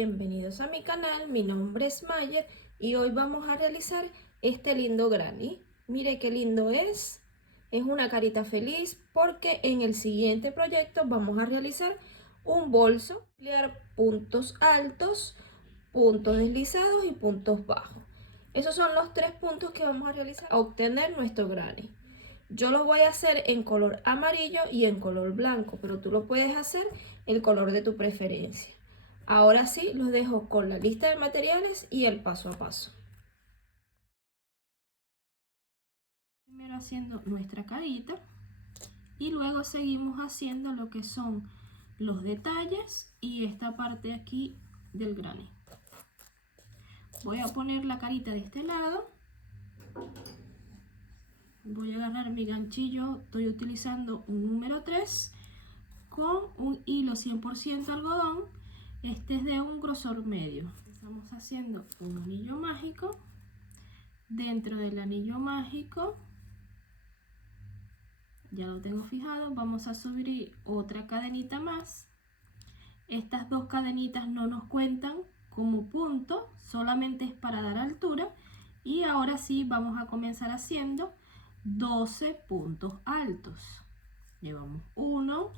bienvenidos a mi canal. Mi nombre es Mayer y hoy vamos a realizar este lindo granny. Mire qué lindo es una carita feliz porque en el siguiente proyecto vamos a realizar un bolso, emplear puntos altos, puntos deslizados y puntos bajos. Esos son los 3 puntos que vamos a realizar a obtener nuestro granny. Yo lo voy a hacer en color amarillo y en color blanco, pero tú lo puedes hacer el color de tu preferencia. Ahora sí, los dejo con la lista de materiales y el paso a paso. Primero haciendo nuestra carita y luego seguimos haciendo lo que son los detalles y esta parte de aquí del granny. Voy a poner la carita de este lado. Voy a agarrar mi ganchillo, estoy utilizando un número 3 con un hilo 100% algodón. Este es de un grosor medio. Estamos haciendo un anillo mágico. Dentro del anillo mágico, ya lo tengo fijado, vamos a subir otra cadenita más. Estas dos cadenitas no nos cuentan como punto, solamente es para dar altura. Y ahora sí vamos a comenzar haciendo 12 puntos altos. Llevamos 1,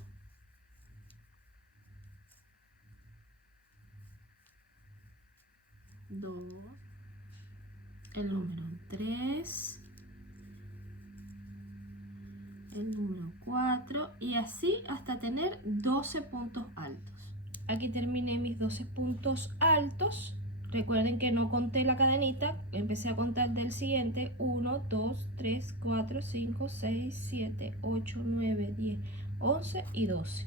2, el número 3, el número 4 y así hasta tener 12 puntos altos. Aquí terminé mis 12 puntos altos. Recuerden que no conté la cadenita, empecé a contar del siguiente: 1, 2, 3, 4, 5, 6, 7, 8, 9, 10, 11 y 12.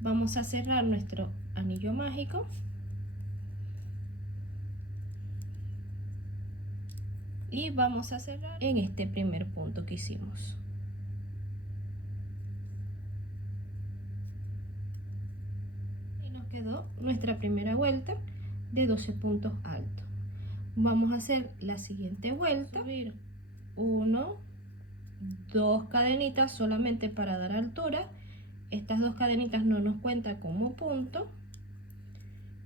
Vamos a cerrar nuestro anillo mágico. Y vamos a cerrar en este primer punto que hicimos. Y nos quedó nuestra primera vuelta de 12 puntos altos. Vamos a hacer la siguiente vuelta. Subir 1, 2 cadenitas solamente para dar altura. Estas 2 cadenitas no nos cuentan como punto.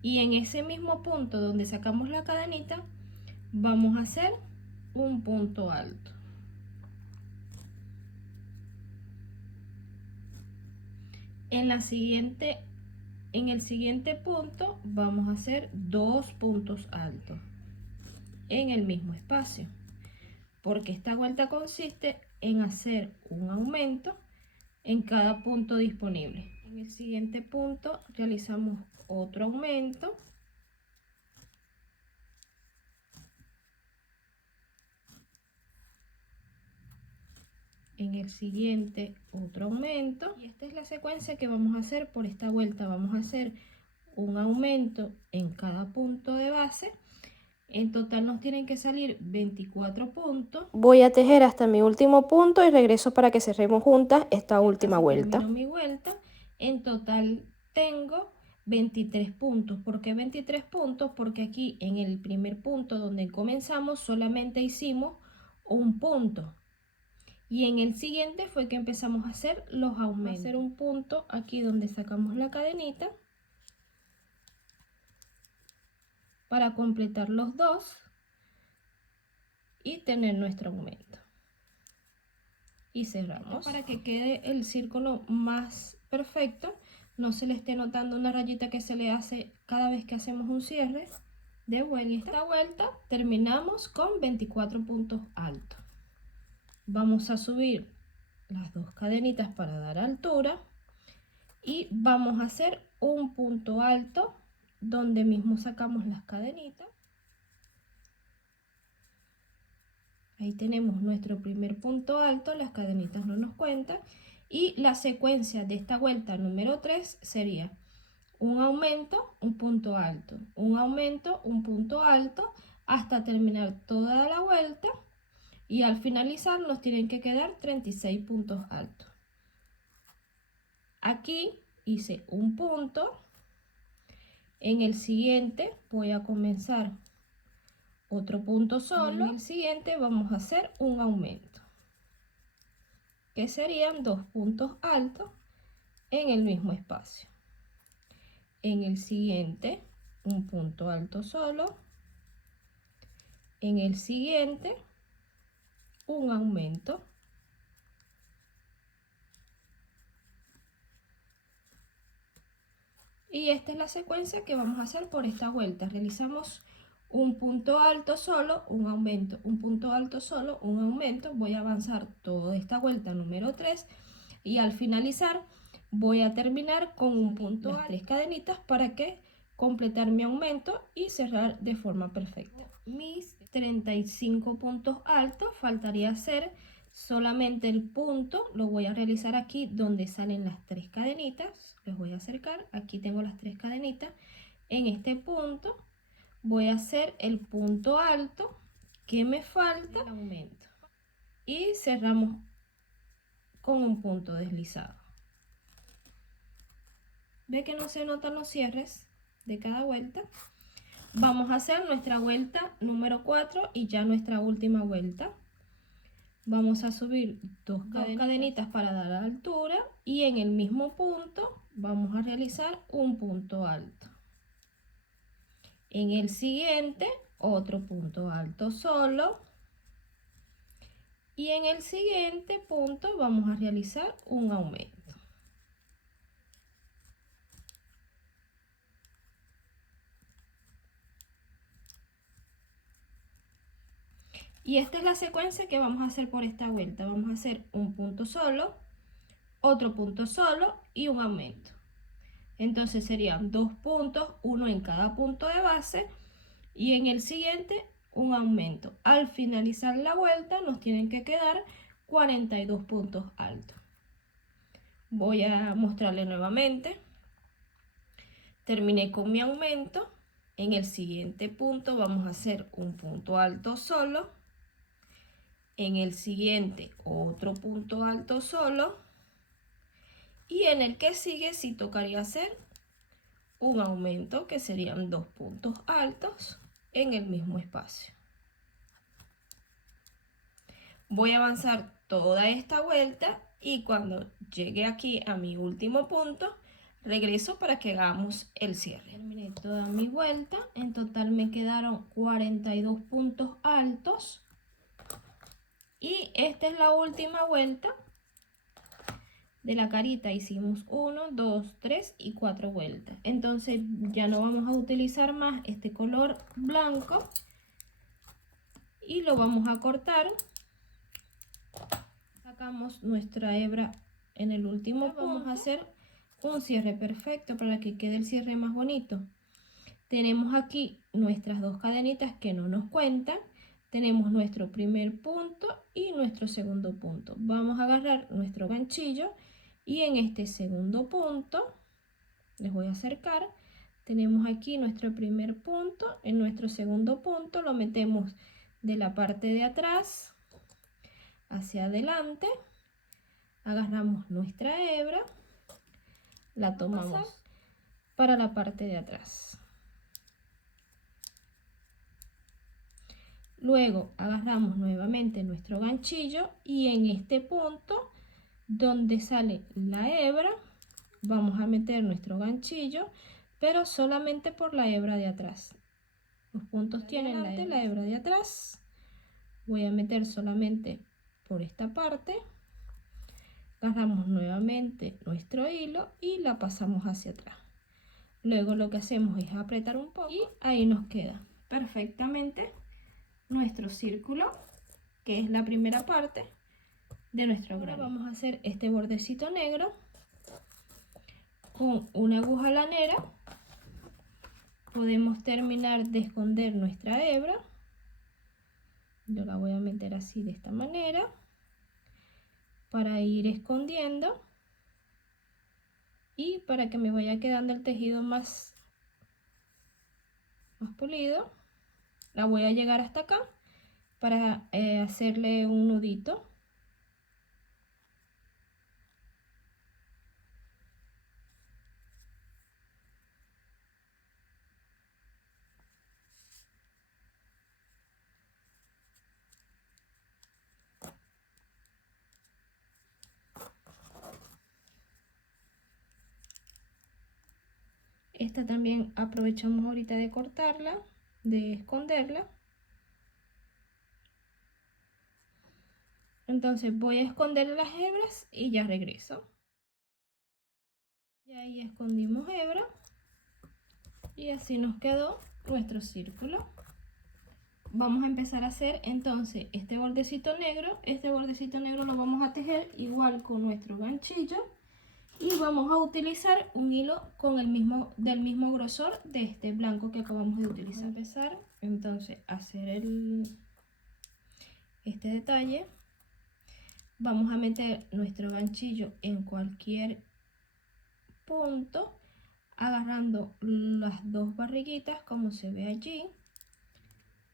Y en ese mismo punto donde sacamos la cadenita, vamos a hacer un punto alto. En el siguiente punto vamos a hacer 2 puntos altos en el mismo espacio, porque esta vuelta consiste en hacer un aumento en cada punto disponible. En el siguiente punto realizamos otro aumento. En el siguiente otro aumento, y esta es la secuencia que vamos a hacer por esta vuelta. Vamos a hacer un aumento en cada punto de base. En total nos tienen que salir 24 puntos. Voy a tejer hasta mi último punto y regreso para que cerremos juntas esta última vuelta. Termino mi vuelta. En total tengo 23 puntos. ¿Por qué 23 puntos? Porque aquí en el primer punto donde comenzamos solamente hicimos un punto. Y en el siguiente fue que empezamos a hacer los aumentos. Vamos a hacer un punto aquí donde sacamos la cadenita para completar los dos y tener nuestro aumento. Y cerramos para que quede el círculo más perfecto, no se le esté notando una rayita que se le hace cada vez que hacemos un cierre de vuelta. Esta vuelta terminamos con 24 puntos altos. Vamos a subir las 2 cadenitas para dar altura y vamos a hacer un punto alto donde mismo sacamos las cadenitas. Ahí tenemos nuestro primer punto alto, las cadenitas no nos cuentan. Y la secuencia de esta vuelta número 3 sería un aumento, un punto alto, un aumento, un punto alto, hasta terminar toda la vuelta. Y al finalizar nos tienen que quedar 36 puntos altos. Aquí hice un punto. En el siguiente voy a comenzar otro punto solo. En el siguiente vamos a hacer un aumento, que serían 2 puntos altos en el mismo espacio. en el siguiente un punto alto solo, en el siguiente un aumento, y esta es la secuencia que vamos a hacer por esta vuelta. Realizamos un punto alto solo, un aumento, un punto alto solo, un aumento. Voy a avanzar toda esta vuelta número 3 y al finalizar voy a terminar con un punto, las 3 cadenitas para que completar mi aumento y cerrar de forma perfecta. Mis 35 puntos altos, faltaría hacer solamente el punto. Lo voy a realizar aquí donde salen las 3 cadenitas. Les voy a acercar, aquí tengo las 3 cadenitas. En este punto voy a hacer el punto alto que me falta, el aumento, y cerramos con un punto deslizado. Ve que no se notan los cierres de cada vuelta. Vamos a hacer nuestra vuelta número 4 y ya nuestra última vuelta. Vamos a subir dos cadenitas para dar altura y en el mismo punto vamos a realizar un punto alto. En el siguiente otro punto alto solo y en el siguiente punto vamos a realizar un aumento. Y esta es la secuencia que vamos a hacer por esta vuelta. Vamos a hacer un punto solo, otro punto solo y un aumento. Entonces serían 2 puntos, uno en cada punto de base y en el siguiente un aumento. Al finalizar la vuelta nos tienen que quedar 42 puntos altos. Voy a mostrarle nuevamente. Terminé con mi aumento. En el siguiente punto vamos a hacer un punto alto solo. En el siguiente otro punto alto solo. Y en el que sigue sí tocaría hacer un aumento, que serían 2 puntos altos en el mismo espacio. Voy a avanzar toda esta vuelta y cuando llegue aquí a mi último punto, regreso para que hagamos el cierre. Terminé toda mi vuelta, en total me quedaron 42 puntos altos y esta es la última vuelta de la carita. Hicimos 1, 2, 3 y 4 vueltas. Entonces ya no vamos a utilizar más este color blanco y lo vamos a cortar. Sacamos nuestra hebra en el último punto. Vamos a hacer un cierre perfecto para que quede el cierre más bonito. Tenemos aquí nuestras dos cadenitas que no nos cuentan. Tenemos nuestro primer punto y nuestro segundo punto. Vamos a agarrar nuestro ganchillo y en este segundo punto, les voy a acercar, tenemos aquí nuestro primer punto. En nuestro segundo punto lo metemos de la parte de atrás hacia adelante, agarramos nuestra hebra, la tomamos para la parte de atrás. Luego agarramos nuevamente nuestro ganchillo y en este punto donde sale la hebra vamos a meter nuestro ganchillo, pero solamente por la hebra de atrás. Los puntos tienen la hebra de atrás. Voy a meter solamente por esta parte. Agarramos nuevamente nuestro hilo y la pasamos hacia atrás. Luego lo que hacemos es apretar un poco y ahí nos queda perfectamente nuestro círculo, que es la primera parte de nuestro grano. Vamos a hacer este bordecito negro con una aguja lanera. Podemos terminar de esconder nuestra hebra. Yo la voy a meter así de esta manera para ir escondiendo y para que me vaya quedando el tejido más pulido. La voy a llegar hasta acá para hacerle un nudito. Esta también aprovechamos ahorita de cortarla, de esconderla. Entonces voy a esconder las hebras y ya regreso. Y ahí escondimos hebra y así nos quedó nuestro círculo. Vamos a empezar a hacer entonces este bordecito negro. Este bordecito negro lo vamos a tejer igual con nuestro ganchillo y vamos a utilizar un hilo con del mismo grosor de este blanco que acabamos de utilizar. Vamos a empezar entonces a hacer este detalle. Vamos a meter nuestro ganchillo en cualquier punto, agarrando las dos barriguitas como se ve allí.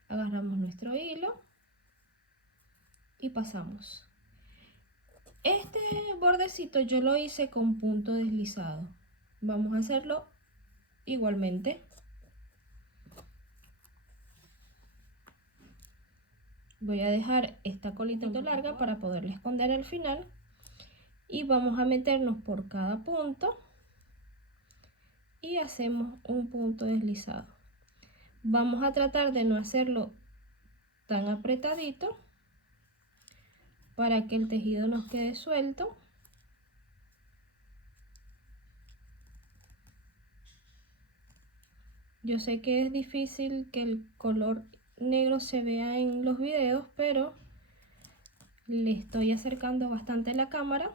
Agarramos nuestro hilo y pasamos. Este bordecito yo lo hice con punto deslizado. Vamos a hacerlo igualmente. Voy a dejar esta colita larga para poderla esconder al final. Y vamos a meternos por cada punto y hacemos un punto deslizado. Vamos a tratar de no hacerlo tan apretadito para que el tejido nos quede suelto. Yo sé que es difícil que el color negro se vea en los videos, pero le estoy acercando bastante la cámara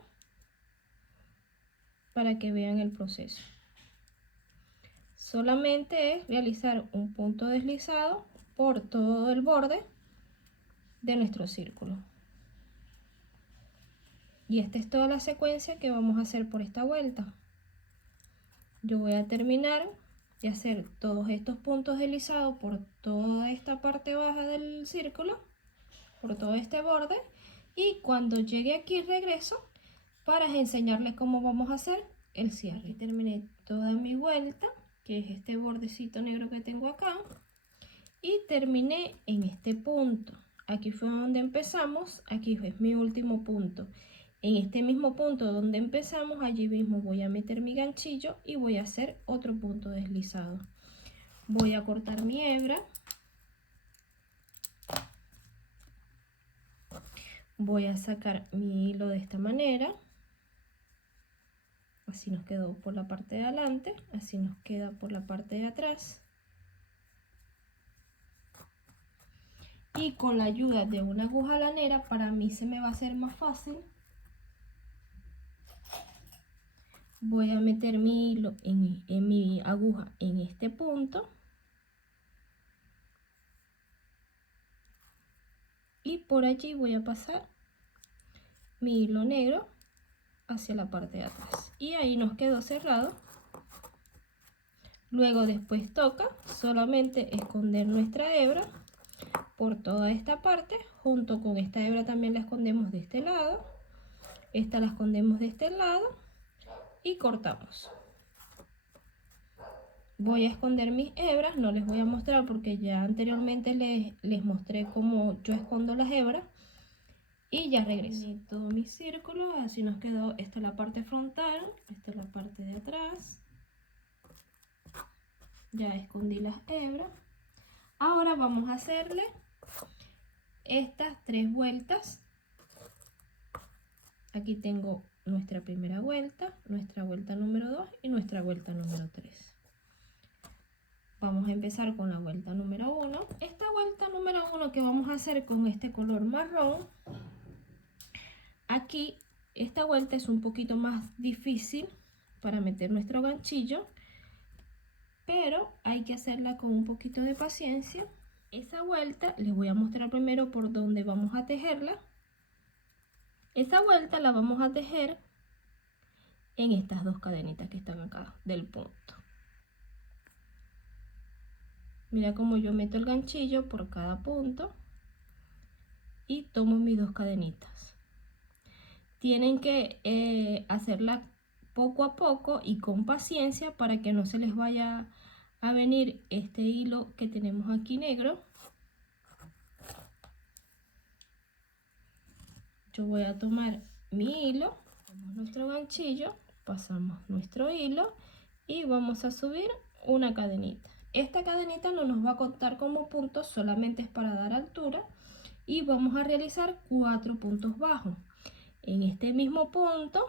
para que vean el proceso. Solamente es realizar un punto deslizado por todo el borde de nuestro círculo. Y esta es toda la secuencia que vamos a hacer por esta vuelta. Yo voy a terminar de hacer todos estos puntos deslizados por toda esta parte baja del círculo, por todo este borde, y cuando llegue aquí regreso para enseñarles cómo vamos a hacer el cierre. Y terminé toda mi vuelta, que es este bordecito negro que tengo acá, y terminé en este punto. Aquí fue donde empezamos, aquí es mi último punto. En este mismo punto donde empezamos, allí mismo voy a meter mi ganchillo y voy a hacer otro punto deslizado. Voy a cortar mi hebra. Voy a sacar mi hilo de esta manera. Así nos quedó por la parte de adelante, así nos queda por la parte de atrás. Y con la ayuda de una aguja lanera, para mí se me va a hacer más fácil. Voy a meter mi hilo en mi aguja en este punto. Y por allí voy a pasar mi hilo negro hacia la parte de atrás. Y ahí nos quedó cerrado. Luego después toca solamente esconder nuestra hebra por toda esta parte. Junto con esta hebra también la escondemos de este lado. Esta la escondemos de este lado. Y cortamos. Voy a esconder mis hebras, no les voy a mostrar porque ya anteriormente les mostré cómo yo escondo las hebras. Y ya regreso. Y todo mi círculo, así nos quedó. Esta es la parte frontal, esta es la parte de atrás. Ya escondí las hebras. Ahora vamos a hacerle estas 3 vueltas. Aquí tengo nuestra primera vuelta, nuestra vuelta número 2 y nuestra vuelta número 3. Vamos a empezar con la vuelta número 1. Esta vuelta número 1 que vamos a hacer con este color marrón. Aquí esta vuelta es un poquito más difícil para meter nuestro ganchillo, pero hay que hacerla con un poquito de paciencia. Esa vuelta les voy a mostrar primero por dónde vamos a tejerla. Esa vuelta la vamos a tejer en estas 2 cadenitas que están acá del punto. Mira cómo yo meto el ganchillo por cada punto y tomo mis 2 cadenitas. Tienen que hacerla poco a poco y con paciencia para que no se les vaya a venir este hilo que tenemos aquí negro. Yo voy a tomar mi hilo, tomamos nuestro ganchillo, pasamos nuestro hilo y vamos a subir una cadenita. Esta cadenita no nos va a contar como puntos, solamente es para dar altura, y vamos a realizar 4 puntos bajos. En este mismo punto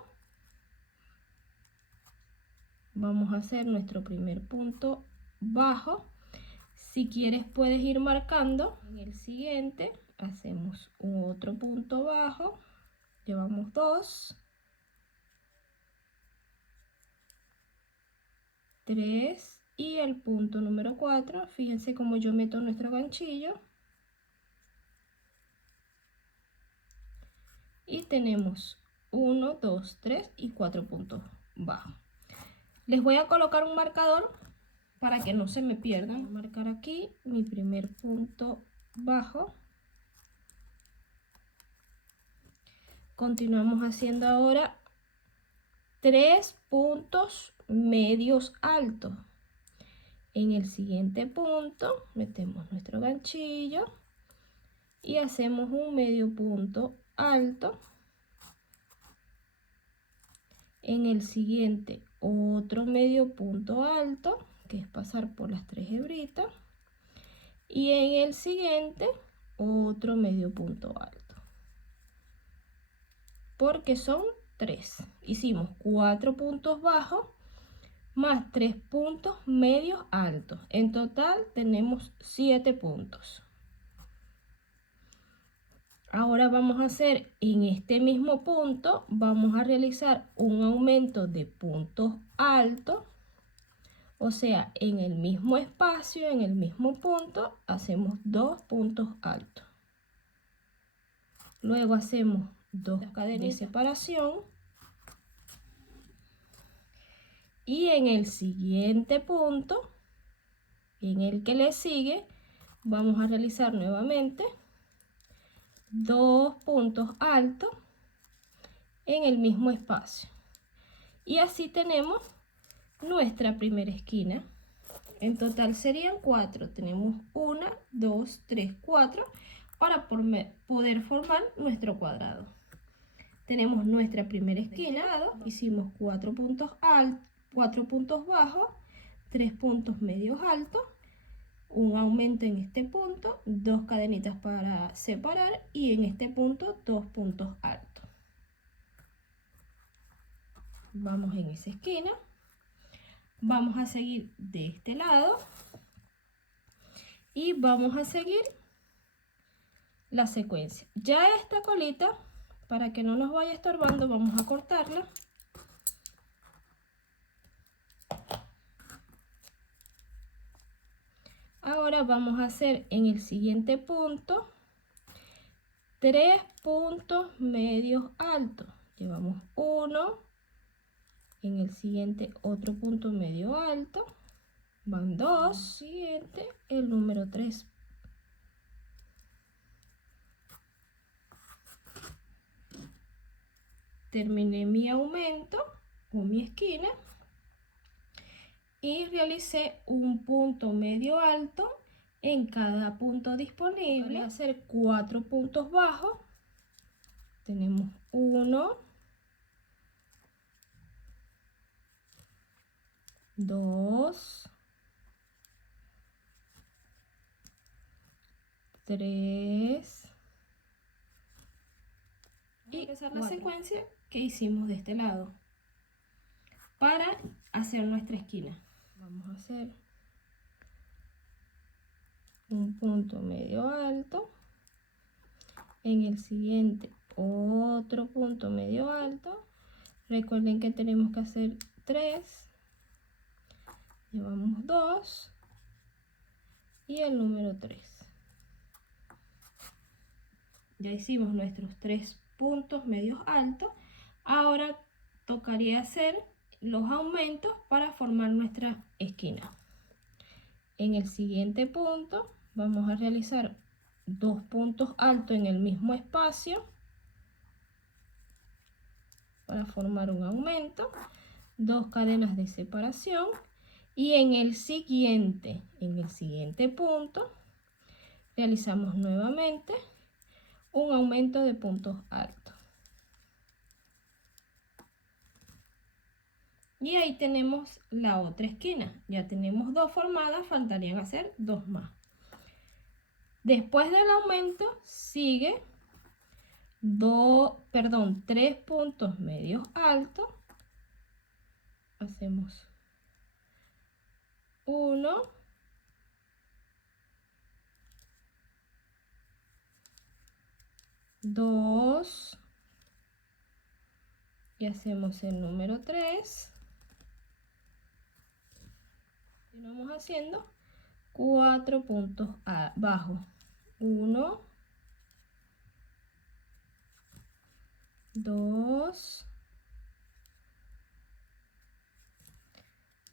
vamos a hacer nuestro primer punto bajo. Si quieres puedes ir marcando. En el siguiente hacemos otro punto bajo, llevamos 2, 3 y el punto número 4. Fíjense cómo yo meto nuestro ganchillo y tenemos 1, 2, 3 y 4 puntos bajos. Les voy a colocar un marcador para que no se me pierdan. Voy a marcar aquí mi primer punto bajo. Continuamos haciendo ahora 3 puntos medios altos. En el siguiente punto metemos nuestro ganchillo y hacemos un medio punto alto. En el siguiente otro medio punto alto, que es pasar por las 3 hebritas, y en el siguiente otro medio punto alto, porque son 3. Hicimos 4 puntos bajos más 3 puntos medios altos. En total tenemos 7 puntos. Ahora vamos a hacer en este mismo punto, vamos a realizar un aumento de puntos altos. O sea, en el mismo espacio, en el mismo punto, hacemos 2 puntos altos. Luego hacemos 2 cadenas de separación. Y en el siguiente punto, en el que le sigue, vamos a realizar nuevamente 2 puntos altos en el mismo espacio. Y así tenemos nuestra primera esquina. En total serían 4. Tenemos 1, 2, 3, 4 para poder formar nuestro cuadrado. Tenemos nuestra primera esquina. Hicimos 4 puntos altos, 4 puntos bajos, 3 puntos medios altos, un aumento en este punto, 2 cadenitas para separar y en este punto 2 puntos altos. Vamos en esa esquina. Vamos a seguir de este lado y vamos a seguir la secuencia. Ya esta colita, para que no nos vaya estorbando, vamos a cortarla. Ahora vamos a hacer en el siguiente punto 3 puntos medios altos. Llevamos 1, en el siguiente otro punto medio alto, van 2, siguiente el número 3. Terminé mi aumento o mi esquina y realicé un punto medio alto en cada punto disponible. Voy a hacer 4 puntos bajos. Tenemos 1, 2, 3 y empezar la secuencia que hicimos de este lado para hacer nuestra esquina. Vamos a hacer un punto medio alto, en el siguiente otro punto medio alto. Recuerden que tenemos que hacer 3, llevamos 2 y el número 3. Ya hicimos nuestros 3 puntos medios altos. Ahora tocaría hacer los aumentos para formar nuestra esquina. En el siguiente punto vamos a realizar 2 puntos altos en el mismo espacio para formar un aumento, 2 cadenas de separación y en el siguiente punto realizamos nuevamente un aumento de puntos altos. Y ahí tenemos la otra esquina. Ya tenemos 2 formadas, faltarían hacer 2 más. Después del aumento sigue 3 puntos medios altos. Hacemos 1, 2 y hacemos el número 3. Continuamos haciendo 4 puntos bajos. 1, 2,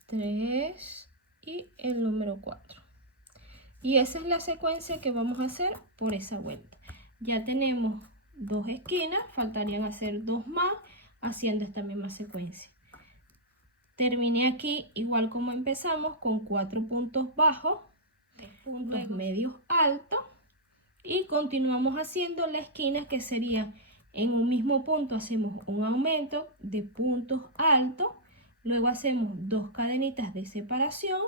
3 y el número 4. Y esa es la secuencia que vamos a hacer por esa vuelta. Ya tenemos 2 esquinas, faltarían hacer 2 más haciendo esta misma secuencia. Terminé aquí igual como empezamos, con 4 puntos bajos, 3 puntos medios altos, y continuamos haciendo la esquina, que sería en un mismo punto hacemos un aumento de puntos altos, luego hacemos 2 cadenitas de separación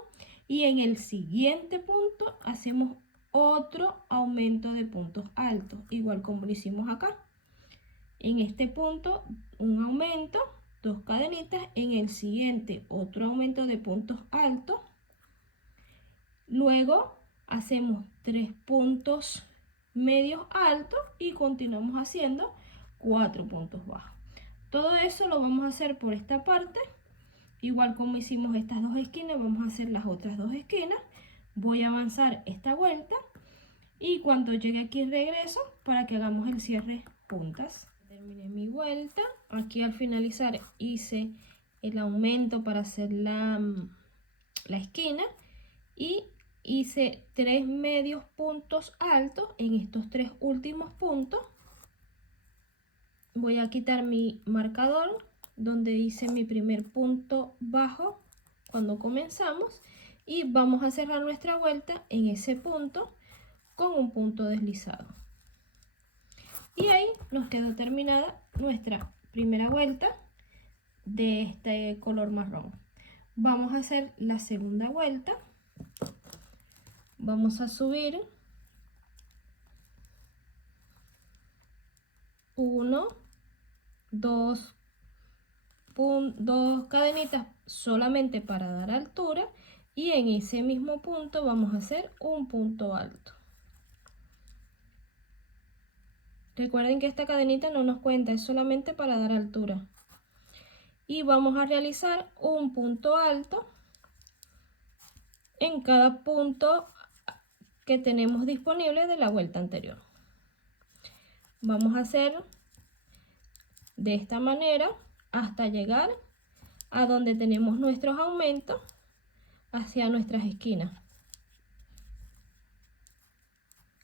y en el siguiente punto hacemos otro aumento de puntos altos, igual como lo hicimos acá. En este punto un aumento, 2 cadenitas, en el siguiente otro aumento de puntos altos, luego hacemos 3 puntos medios altos y continuamos haciendo 4 puntos bajos. Todo eso lo vamos a hacer por esta parte. Igual como hicimos estas 2 esquinas, vamos a hacer las otras 2 esquinas. Voy a avanzar esta vuelta y cuando llegue aquí regreso para que hagamos el cierre juntas. Terminé mi vuelta. Aquí al finalizar hice el aumento para hacer la esquina y hice 3 medios puntos altos en estos 3 últimos puntos. Voy a quitar mi marcador donde hice mi primer punto bajo cuando comenzamos y vamos a cerrar nuestra vuelta en ese punto con un punto deslizado. Y ahí nos quedó terminada nuestra primera vuelta de este color marrón. Vamos a hacer la segunda vuelta. Vamos a subir 1, 2 cadenitas solamente para dar altura y en ese mismo punto vamos a hacer un punto alto. Recuerden que esta cadenita no nos cuenta, es solamente para dar altura. Y vamos a realizar un punto alto en cada punto que tenemos disponible de la vuelta anterior. Vamos a hacer de esta manera hasta llegar a donde tenemos nuestros aumentos hacia nuestras esquinas.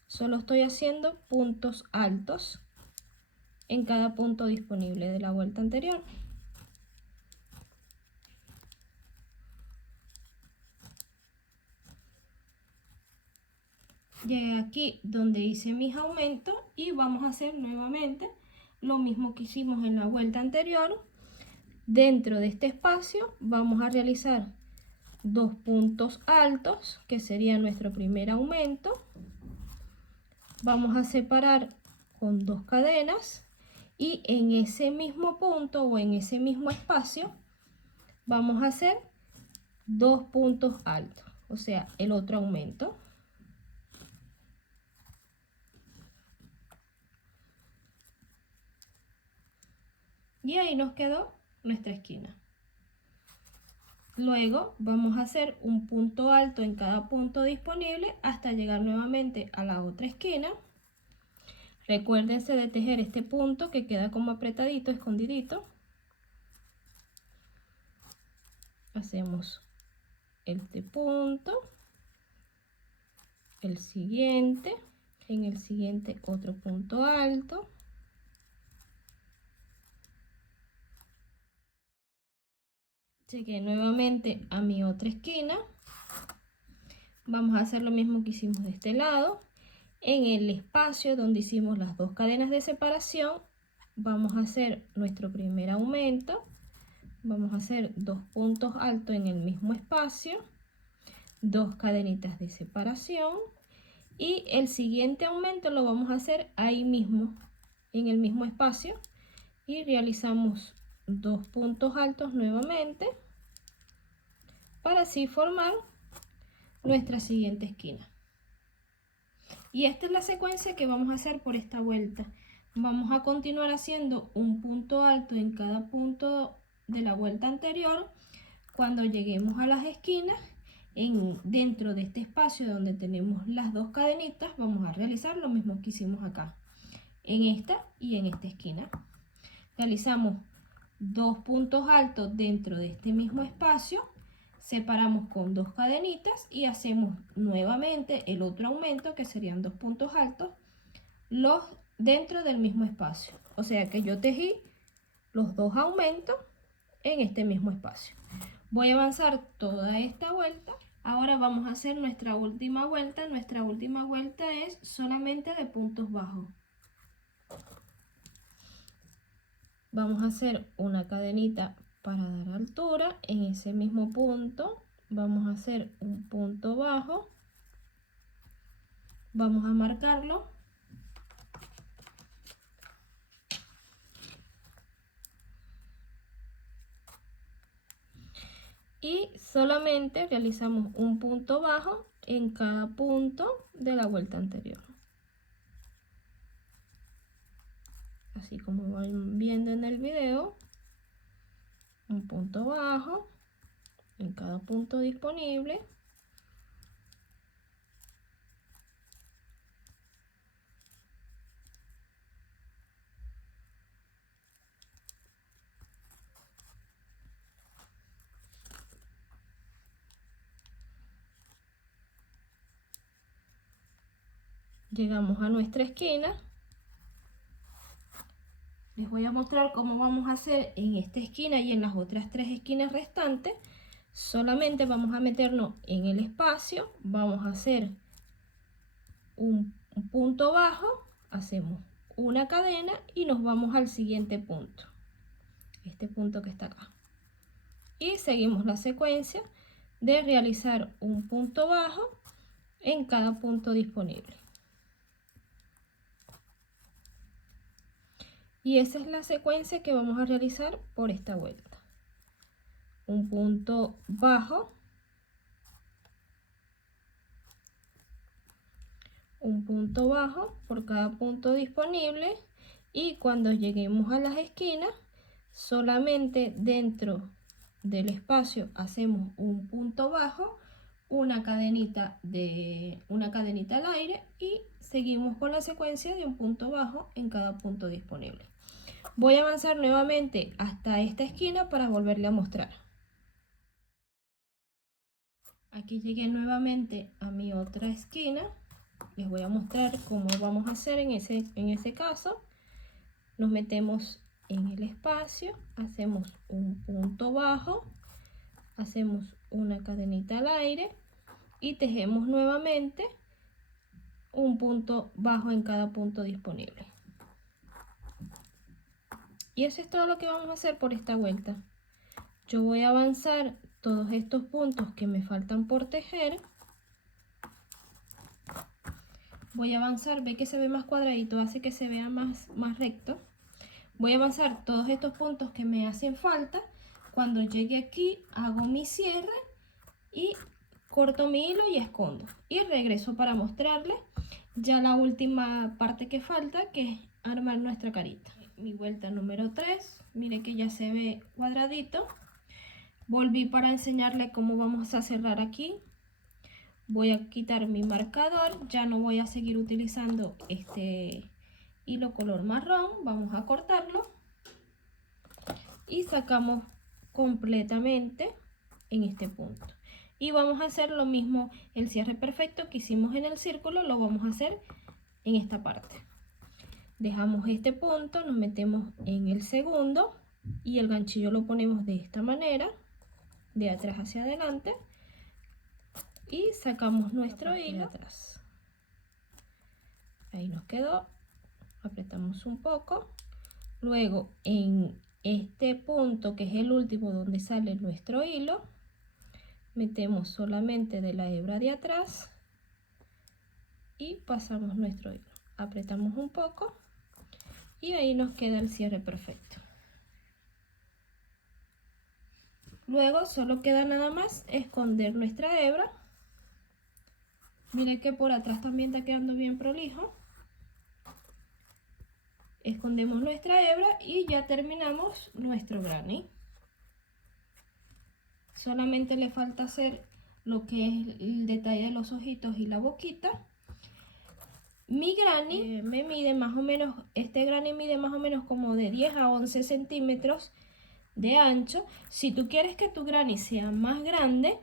Solo estoy haciendo puntos altos en cada punto disponible de la vuelta anterior. Llegué aquí donde hice mis aumentos y vamos a hacer nuevamente lo mismo que hicimos en la vuelta anterior. Dentro de este espacio vamos a realizar 2 puntos altos, que sería nuestro primer aumento. Vamos a separar con 2 cadenas y en ese mismo punto o en ese mismo espacio vamos a hacer 2 puntos altos, o sea, el otro aumento. Y ahí nos quedó nuestra esquina. Luego vamos a hacer un punto alto en cada punto disponible hasta llegar nuevamente a la otra esquina. Recuérdense de tejer este punto que queda como apretadito, escondidito. Hacemos este punto, el siguiente, en el siguiente otro punto alto. Llegué nuevamente a mi otra esquina. Vamos a hacer lo mismo que hicimos de este lado. En el espacio donde hicimos las 2 cadenas de separación, vamos a hacer nuestro primer aumento. vamos a hacer 2 puntos altos en el mismo espacio, 2 cadenitas de separación, y el siguiente aumento lo vamos a hacer ahí mismo en el mismo espacio, y realizamos 2 puntos altos nuevamente para así formar nuestra siguiente esquina. Y esta es la secuencia que vamos a hacer por esta vuelta. Vamos a continuar haciendo un punto alto en cada punto de la vuelta anterior. Cuando lleguemos a las esquinas, dentro de este espacio donde tenemos las 2 cadenitas, vamos a realizar lo mismo que hicimos acá, en esta y en esta esquina. Realizamos 2 puntos altos dentro de este mismo espacio, separamos con 2 cadenitas y hacemos nuevamente el otro aumento, que serían 2 puntos altos, dentro del mismo espacio. O sea que yo tejí los 2 aumentos en este mismo espacio. Voy a avanzar toda esta vuelta. Ahora vamos a hacer nuestra última vuelta. Nuestra última vuelta es solamente de puntos bajos. Vamos a hacer una cadenita para dar altura. En ese mismo punto vamos a hacer un punto bajo. Vamos a marcarlo. Y solamente realizamos un punto bajo en cada punto de la vuelta anterior. Así como van viendo en el video, un punto bajo en cada punto disponible. Llegamos a nuestra esquina. Les voy a mostrar cómo vamos a hacer en esta esquina y en las otras 3 esquinas restantes. Solamente vamos a meternos en el espacio, vamos a hacer un punto bajo, hacemos una cadena y nos vamos al siguiente punto, este punto que está acá, y seguimos la secuencia de realizar un punto bajo en cada punto disponible. Y esa es la secuencia que vamos a realizar por esta vuelta. Un punto bajo, un punto bajo por cada punto disponible, y cuando lleguemos a las esquinas, solamente dentro del espacio hacemos un punto bajo, una cadenita al aire, y seguimos con la secuencia de un punto bajo en cada punto disponible. Voy a avanzar nuevamente hasta esta esquina para volverle a mostrar. Aquí llegué nuevamente a mi otra esquina. Les voy a mostrar cómo vamos a hacer en ese caso. Nos metemos en el espacio, hacemos un punto bajo, hacemos una cadenita al aire y tejemos nuevamente un punto bajo en cada punto disponible. Y eso es todo lo que vamos a hacer por esta vuelta. Yo voy a avanzar todos estos puntos que me faltan por tejer. Voy a avanzar, ve que se ve más cuadradito, hace que se vea más recto. Voy a avanzar todos estos puntos que me hacen falta. Cuando llegue aquí hago mi cierre y corto mi hilo y escondo. Y regreso para mostrarles ya la última parte que falta, que es armar nuestra carita. Mi vuelta número 3, mire que ya se ve cuadradito. Volví para enseñarles cómo vamos a cerrar aquí. Voy a quitar mi marcador, ya no voy a seguir utilizando este hilo color marrón. Vamos a cortarlo y sacamos completamente en este punto. Y vamos a hacer lo mismo, el cierre perfecto que hicimos en el círculo, lo vamos a hacer en esta parte. Dejamos este punto, nos metemos en el segundo y el ganchillo lo ponemos de esta manera, de atrás hacia adelante, y sacamos nuestro hilo atrás. Ahí nos quedó, apretamos un poco. Luego en este punto, que es el último donde sale nuestro hilo, metemos solamente de la hebra de atrás y pasamos nuestro hilo. Apretamos un poco y ahí nos queda el cierre perfecto. Luego solo queda nada más esconder nuestra hebra. Miren que por atrás también está quedando bien prolijo. Escondemos nuestra hebra y ya terminamos nuestro granny. Solamente le falta hacer lo que es el detalle de los ojitos y la boquita. Mi granny me mide más o menos, este granny mide más o menos como de 10 a 11 centímetros de ancho. Si tú quieres que tu granny sea más grande,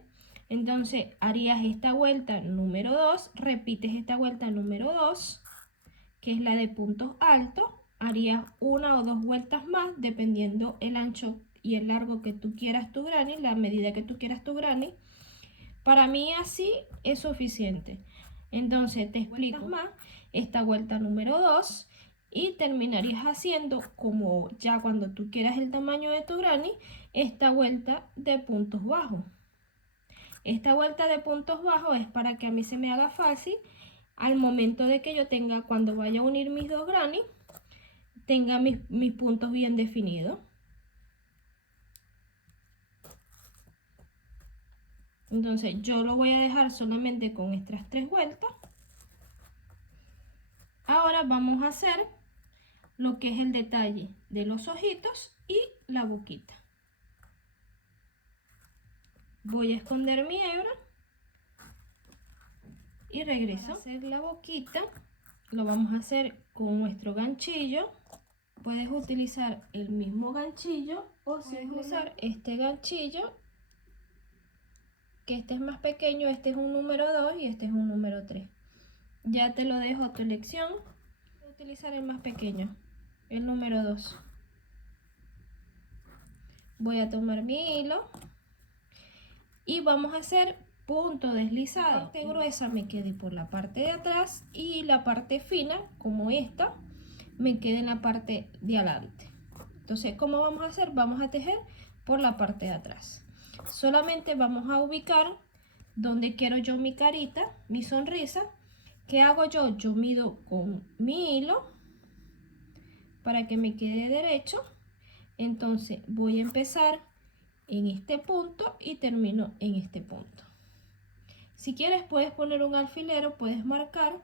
entonces harías esta vuelta número 2, repites esta vuelta número 2, que es la de puntos altos, harías una o dos vueltas más dependiendo el ancho y el largo que tú quieras tu granny, la medida que tú quieras tu granny. Para mí así es suficiente. Entonces te explico más esta vuelta número 2 y terminarías haciendo, como ya cuando tú quieras el tamaño de tu granny, esta vuelta de puntos bajos. Esta vuelta de puntos bajos es para que a mí se me haga fácil al momento de que yo tenga, cuando vaya a unir mis dos granny, tenga mis puntos bien definidos. Entonces yo lo voy a dejar solamente con estas 3 vueltas. Ahora vamos a hacer lo que es el detalle de los ojitos y la boquita. Voy a esconder mi hebra y regreso. Para hacer la boquita lo vamos a hacer con nuestro ganchillo. Puedes utilizar el mismo ganchillo o si puedes usar este ganchillo, que este es más pequeño, este es un número 2 y este es un número 3. Ya te lo dejo a tu elección. Voy a utilizar el más pequeño, el número 2. Voy a tomar mi hilo y vamos a hacer punto deslizado. La parte gruesa me quede por la parte de atrás y la parte fina, como esta, me quede en la parte de adelante. Entonces, ¿cómo vamos a hacer? Vamos a tejer por la parte de atrás. Solamente vamos a ubicar donde quiero yo mi carita, mi sonrisa. ¿Qué hago yo? Yo mido con mi hilo para que me quede derecho. Entonces voy a empezar en este punto y termino en este punto. Si quieres puedes poner un alfilero, puedes marcar.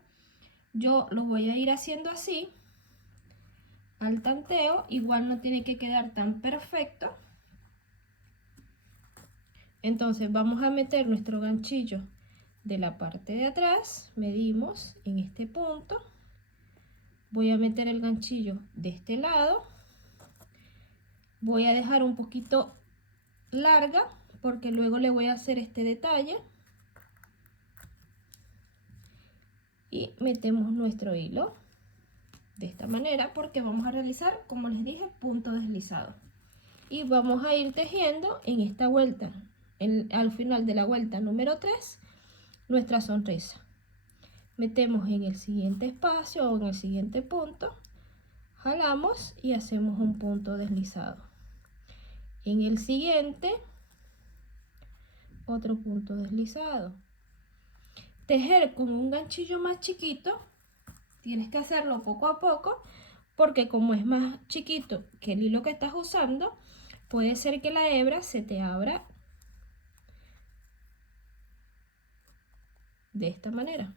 Yo lo voy a ir haciendo así, al tanteo. Igual no tiene que quedar tan perfecto. Entonces vamos a meter nuestro ganchillo de la parte de atrás, medimos en este punto. Voy a meter el ganchillo de este lado. Voy a dejar un poquito larga porque luego le voy a hacer este detalle. Y metemos nuestro hilo de esta manera porque vamos a realizar, como les dije, punto deslizado. Y vamos a ir tejiendo en esta vuelta, al final de la vuelta número 3, nuestra sonrisa. Metemos en el siguiente espacio o en el siguiente punto, jalamos y hacemos un punto deslizado. En el siguiente, otro punto deslizado. Tejer con un ganchillo más chiquito, tienes que hacerlo poco a poco, porque como es más chiquito que el hilo que estás usando, puede ser que la hebra se te abra de esta manera.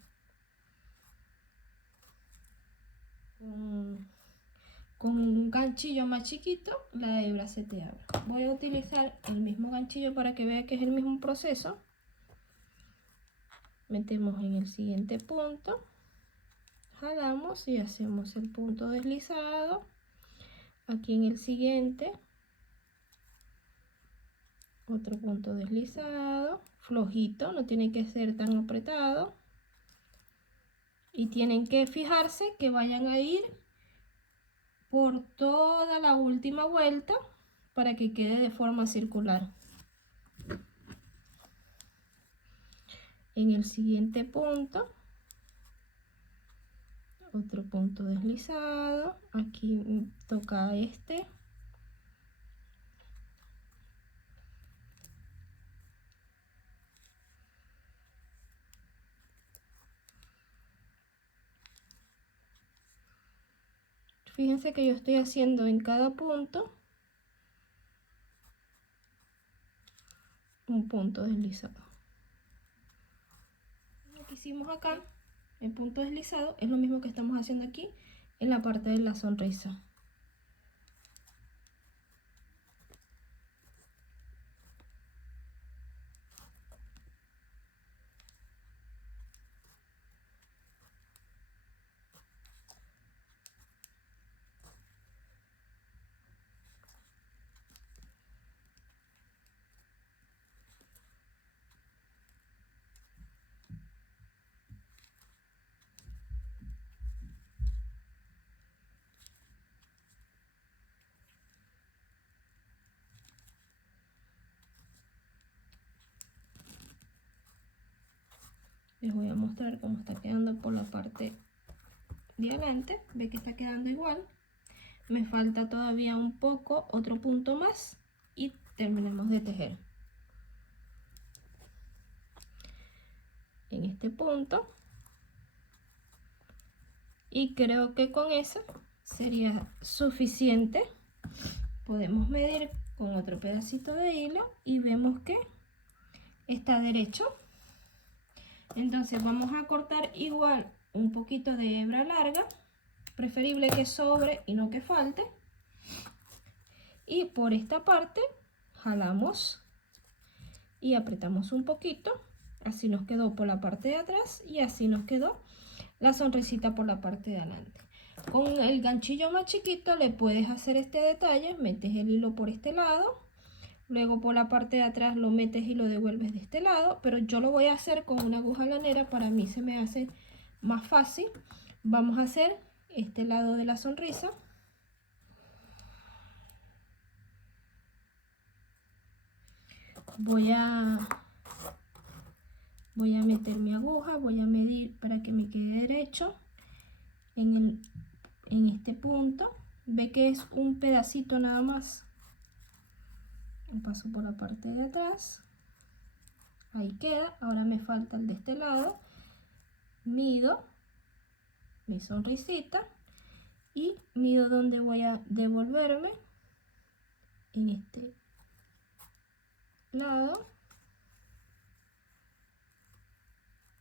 Con un ganchillo más chiquito, la hebra se te abre. Voy a utilizar el mismo ganchillo para que vea que es el mismo proceso. Metemos en el siguiente punto, jalamos y hacemos el punto deslizado. Aquí en el siguiente, otro punto deslizado, flojito, no tiene que ser tan apretado. Y tienen que fijarse que vayan a ir por toda la última vuelta para que quede de forma circular. En el siguiente punto, otro punto deslizado. Aquí toca este. Fíjense que yo estoy haciendo en cada punto un punto deslizado. Lo que hicimos acá, el punto deslizado, es lo mismo que estamos haciendo aquí en la parte de la sonrisa. Les voy a mostrar cómo está quedando por la parte de adelante. Ve que está quedando igual. Me falta todavía un poco, otro punto más y terminamos de tejer. En este punto. Y creo que con eso sería suficiente. Podemos medir con otro pedacito de hilo y vemos que está derecho. Entonces vamos a cortar igual un poquito de hebra larga, preferible que sobre y no que falte, y por esta parte jalamos y apretamos un poquito, así nos quedó por la parte de atrás y así nos quedó la sonrisita por la parte de adelante. Con el ganchillo más chiquito le puedes hacer este detalle, metes el hilo por este lado, luego por la parte de atrás lo metes y lo devuelves de este lado, pero yo lo voy a hacer con una aguja lanera, para mí se me hace más fácil. Vamos a hacer este lado de la sonrisa. Voy a meter mi aguja, voy a medir para que me quede derecho en este punto. Ve que es un pedacito nada más. Paso por la parte de atrás, ahí queda. Ahora me falta el de este lado, mido mi sonrisita y mido donde voy a devolverme en este lado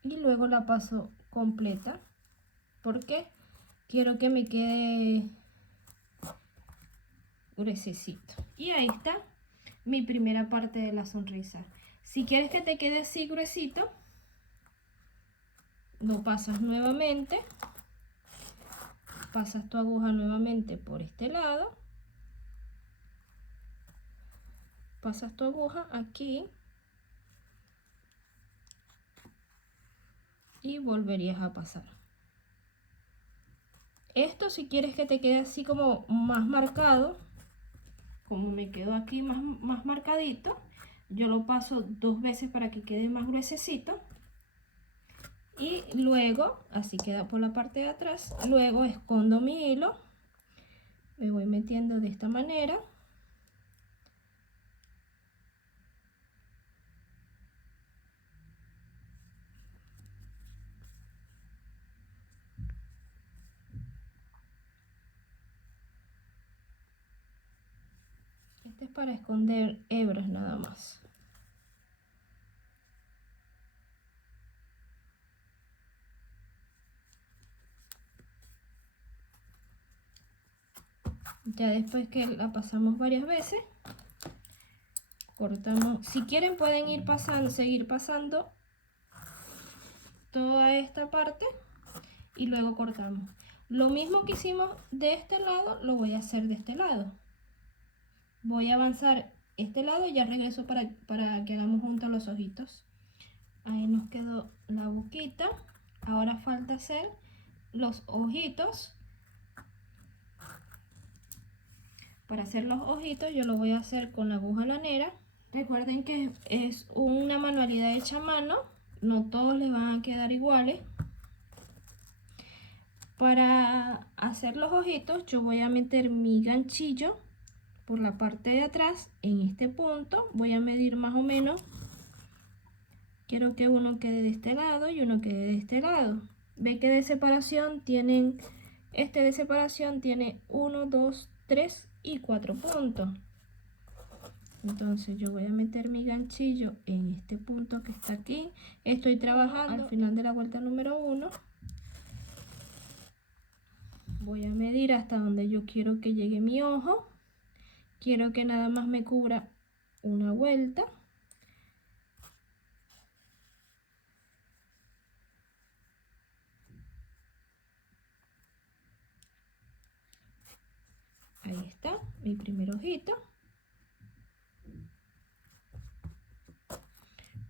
y luego la paso completa porque quiero que me quede gruesecito. Y ahí está mi primera parte de la sonrisa. Si quieres que te quede así gruesito, lo pasas nuevamente, pasas tu aguja nuevamente por este lado, pasas tu aguja aquí y volverías a pasar. Esto, si quieres que te quede así como más marcado, como me quedó aquí más marcadito, yo lo paso 2 veces para que quede más gruesecito y luego así queda por la parte de atrás. Luego escondo mi hilo, me voy metiendo de esta manera este es para esconder hebras nada más. Ya después que la pasamos varias veces, cortamos. Si quieren pueden ir pasando, seguir pasando toda esta parte y luego cortamos. Lo mismo que hicimos de este lado lo voy a hacer de este lado. Voy a avanzar este lado y ya regreso para que hagamos juntos los ojitos. Ahí nos quedó la boquita. Ahora falta hacer los ojitos. Para hacer los ojitos yo lo voy a hacer con la aguja lanera. Recuerden que es una manualidad hecha a mano, no todos les van a quedar iguales. Para hacer los ojitos yo voy a meter mi ganchillo por la parte de atrás en este punto. Voy a medir más o menos, quiero que uno quede de este lado y uno quede de este lado. Ve que de separación tienen Este de separación tiene 1, 2, 3 y 4 puntos. Entonces yo voy a meter mi ganchillo en este punto que está aquí. Estoy trabajando al final de la vuelta número 1. Voy a medir hasta donde yo quiero que llegue mi ojo. Quiero que nada más me cubra una vuelta. Ahí está, mi primer ojito.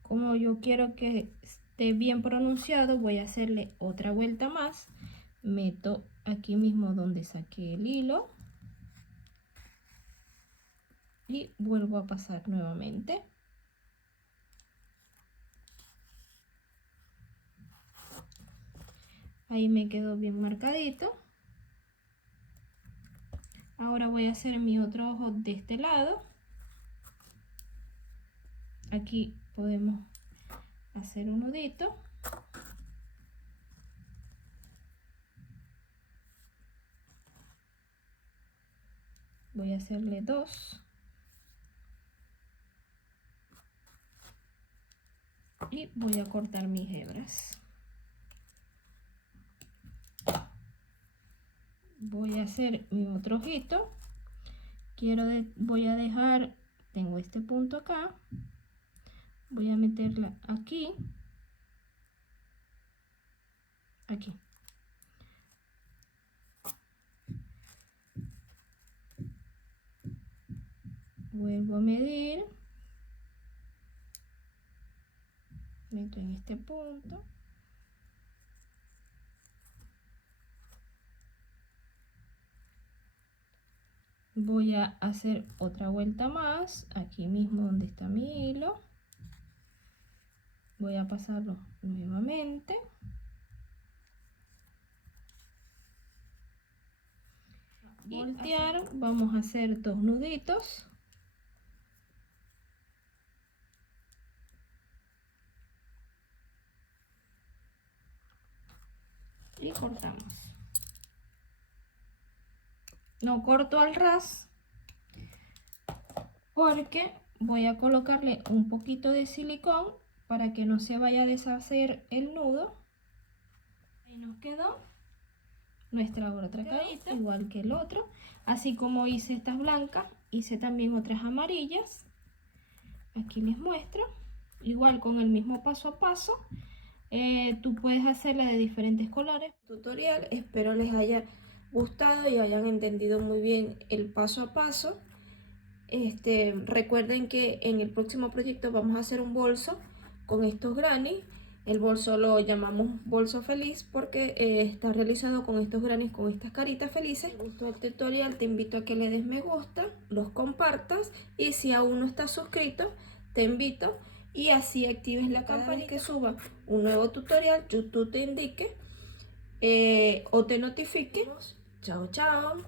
Como yo quiero que esté bien pronunciado, voy a hacerle otra vuelta más. Meto aquí mismo donde saqué el hilo. Y vuelvo a pasar nuevamente. Ahí me quedó bien marcadito. Ahora voy a hacer mi otro ojo de este lado. Aquí podemos hacer un nudito. Voy a hacerle 2. Y voy a cortar mis hebras. Voy a hacer mi otro ojito. Voy a dejar, tengo este punto acá. Voy a meterla aquí. Aquí. Vuelvo a medir. Meto en este punto. Voy a hacer otra vuelta más, aquí mismo donde está mi hilo. Voy a pasarlo nuevamente. Voltear, vamos a hacer 2 nuditos. Y cortamos. No corto al ras porque voy a colocarle un poquito de silicón para que no se vaya a deshacer el nudo. Ahí nos quedó nuestra otra carita, igual que el otro. Así como hice estas blancas, hice también otras amarillas. Aquí les muestro. Igual con el mismo paso a paso. Tú puedes hacerla de diferentes colores. Tutorial, espero les haya gustado y hayan entendido muy bien el paso a paso. Recuerden que en el próximo proyecto vamos a hacer un bolso con estos granny. El bolso lo llamamos bolso feliz porque está realizado con estos granny, con estas caritas felices. Si te gustó el tutorial, te invito a que le des me gusta, los compartas y si aún no estás suscrito, te invito y así actives la campanita que suba un nuevo tutorial, YouTube te indique o te notifique. Chao, chao.